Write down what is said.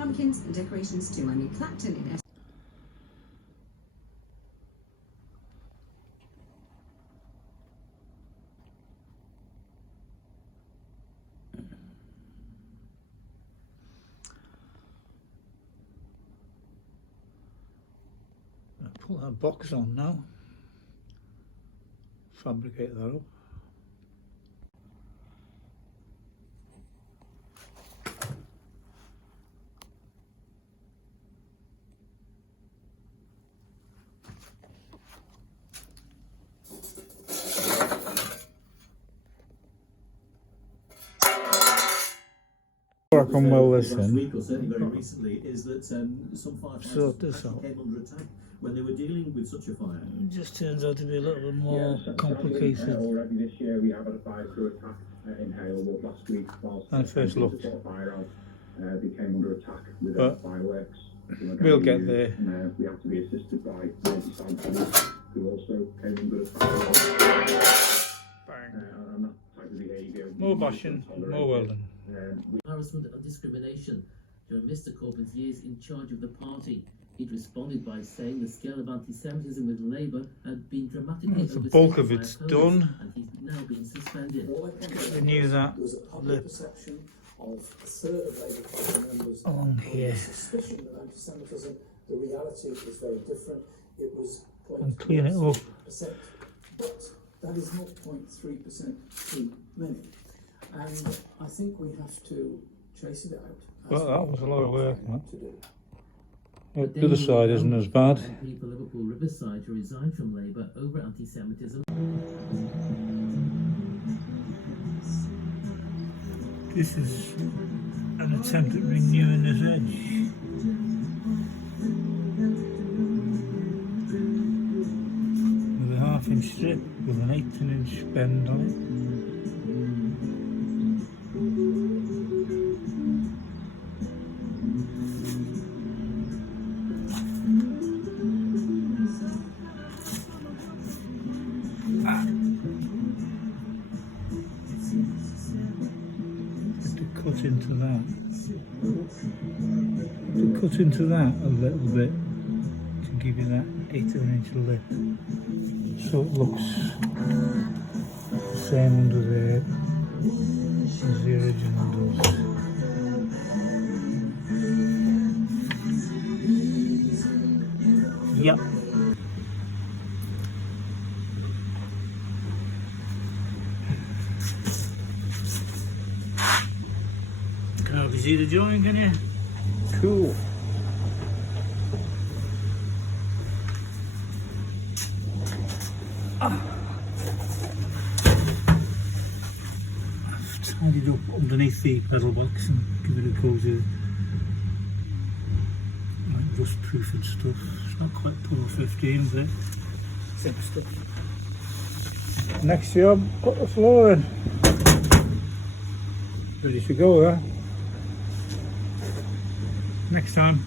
pumpkins and decorations too. I mean, Clapton in Put that box on now. Fabricate that up. I can well listen. Week or certainly very recently is that some Sort this out. came under attack when they were dealing with such a fire. It just turns out to be a little bit more complicated Already this year we have had a fire crew attack in Halewood last week. than first looked. Fire out, they came under attack with fireworks. We'll get there. We have to be assisted by Merseyside police, who also came under attack. And that type of behaviour. More bashing, more welding. Harassment and discrimination during Mr Corbyn's years in charge of the party. He'd responded by saying the scale of anti-Semitism with Labour had been dramatically The bulk of it's done. and he's now been suspended. I knew that. There was a public perception of a third of Labour Party members Along here. suspicion of anti-Semitism. The reality is very different. It was And clean it up. 0.3%, but that is not 0.3% too many. And I think we have to chase it out. Well, that was a lot of work, man. To do. The other side isn't as bad. MP for Liverpool Riverside to resign from Labour over anti-Semitism. This is an attempt at renewing this edge. With a 1/2 inch strip with an 1/8 inch bend on it. Cut into that. To cut into that a little bit to give you that 1/8 inch lip, so it looks the same under there as the original does. Yep. Can hardly see the joint, can you? Cool. I've tidied up underneath the pedal box and given it a go to like rust proof and stuff. It's not quite Pro 15, but simple stuff. Next job, put the floor in. Ready to go, huh? Next time.